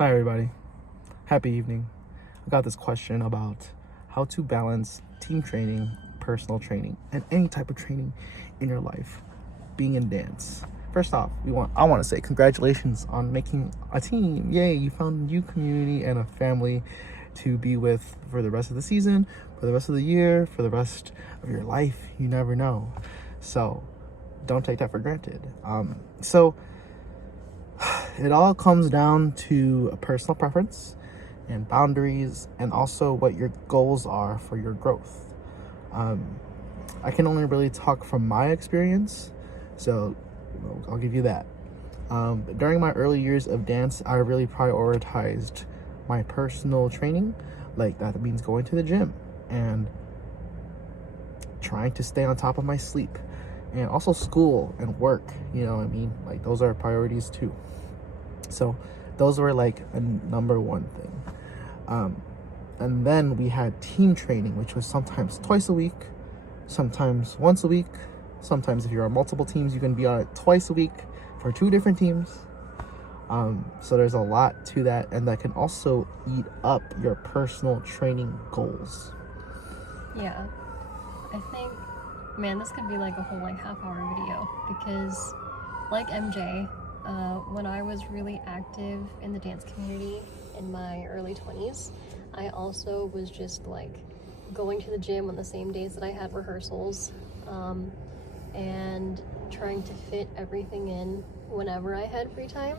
Hi, everybody. Happy evening. I got this question about how to balance team training, personal training, and any type of training in your life, being in dance. First off, I want to say congratulations on making a team. Yay, you found a new community and a family to be with for the rest of the season, for the rest of the year, for the rest of your life. You never know. So don't take that for granted. So it all comes down to a personal preference and boundaries, and also what your goals are for your growth. I can only really talk from my experience, so I'll give you that. During my early years of dance, I really prioritized my personal training. Like, that means going to the gym and trying to stay on top of my sleep, and also school and work. Like, those are priorities too. So those were like a number one thing. And then we had team training, which was sometimes twice a week, sometimes once a week. Sometimes if you're on multiple teams, you can be on it twice a week for 2 different teams. So there's a lot to that, and that can also eat up your personal training goals. Yeah, I think, man, this could be like a whole half-hour video, because like MJ, when I was really active in the dance community in my early 20s, I also was just going to the gym on the same days that I had rehearsals, and trying to fit everything in whenever I had free time.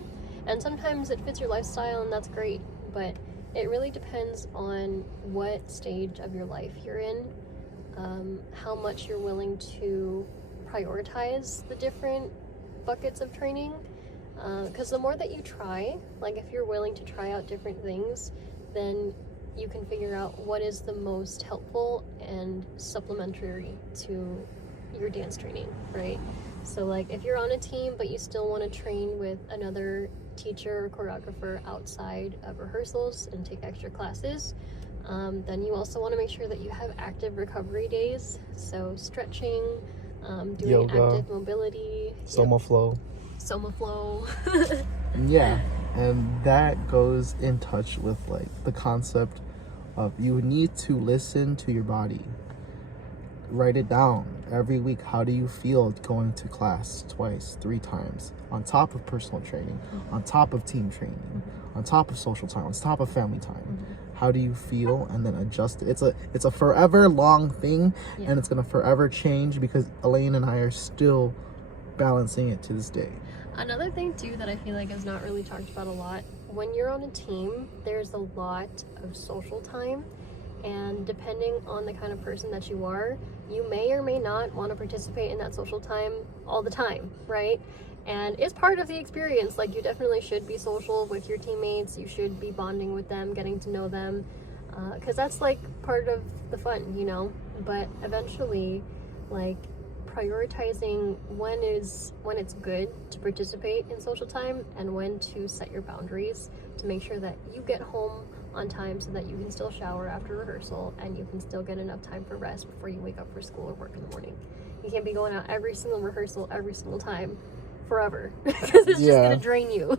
And sometimes it fits your lifestyle, and that's great, but it really depends on what stage of your life you're in, how much you're willing to prioritize the different buckets of training. Because the more that you try, if you're willing to try out different things, then you can figure out what is the most helpful and supplementary to your dance training, right? So if you're on a team but you still want to train with another teacher or choreographer outside of rehearsals and take extra classes, then you also want to make sure that you have active recovery days, so stretching, doing Yoga, active mobility, Soma flow. Yeah, and that goes in touch with the concept of, you need to listen to your body. Write it down every week. How do you feel going to class twice, 3 times, on top of personal training, on top of team training, on top of social time, on top of family time? How do you feel? And then adjust it. It's a forever long thing, and it's gonna forever change, because Elaine and I are still balancing it to this day. Another thing too that I feel is not really talked about a lot, when you're on a team, there's a lot of social time, and depending on the kind of person that you are, you may or may not want to participate in that social time all the time, right? And it's part of the experience. You definitely should be social with your teammates. You should be bonding with them, getting to know them, because that's part of the fun, but eventually prioritizing when it's good to participate in social time and when to set your boundaries to make sure that you get home on time, so that you can still shower after rehearsal and you can still get enough time for rest before you wake up for school or work in the morning. You can't be going out every single rehearsal every single time forever, because it's just gonna drain you.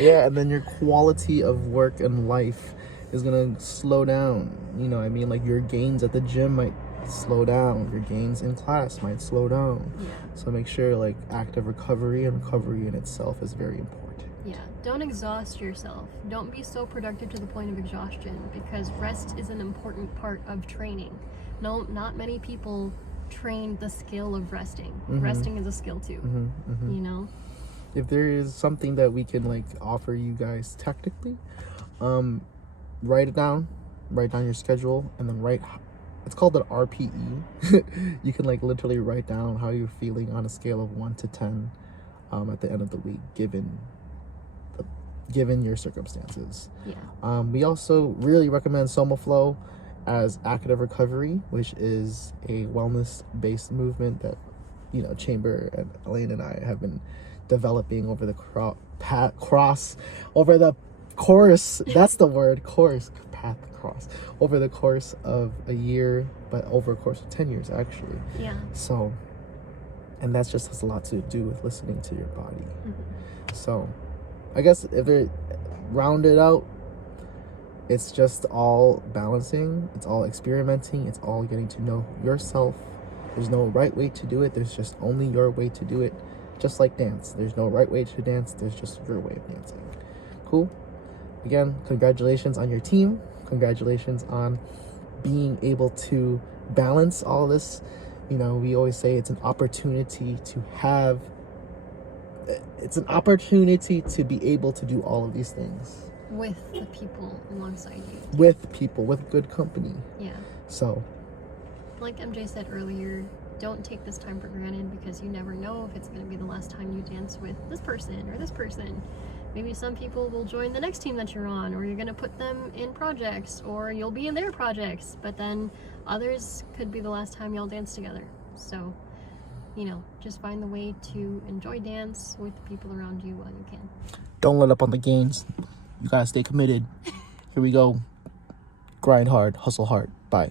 Yeah, and then your quality of work and life is gonna slow down. Your gains at the gym might slow down, your gains in class might slow down. So make sure active recovery and recovery in itself is very important. Don't exhaust yourself. Don't be so productive to the point of exhaustion, because rest is an important part of training. No, not many people train the skill of resting. Resting is a skill too. If there is something that we can offer you guys technically, write it down. Write down your schedule, and then it's called an RPE. You can literally write down how you're feeling on a scale of 1 to 10 at the end of the week, given your circumstances. We also really recommend Soma Flow as active recovery, which is a wellness-based movement that Chamber and Elaine and I have been developing over the over the course of a year, but over a course of 10 years actually. So, and that just has a lot to do with listening to your body. So I guess round it out, it's just all balancing, it's all experimenting, it's all getting to know yourself. There's no right way to do it, there's just only your way to do it. Just like dance, there's no right way to dance, there's just your way of dancing. Cool? Again, congratulations on your team. Congratulations on being able to balance all this. You know, we always say it's an opportunity to have, it's an opportunity to be able to do all of these things. With the people alongside you. With people, with good company. Yeah. So, like MJ said earlier, don't take this time for granted, because you never know if it's going to be the last time you dance with this person or this person. Maybe some people will join the next team that you're on, or you're going to put them in projects, or you'll be in their projects, but then others could be the last time y'all dance together. So, you know, just find the way to enjoy dance with the people around you while you can. don't let up on the gains. You gotta stay committed. Here we go. Grind hard, hustle hard. Bye.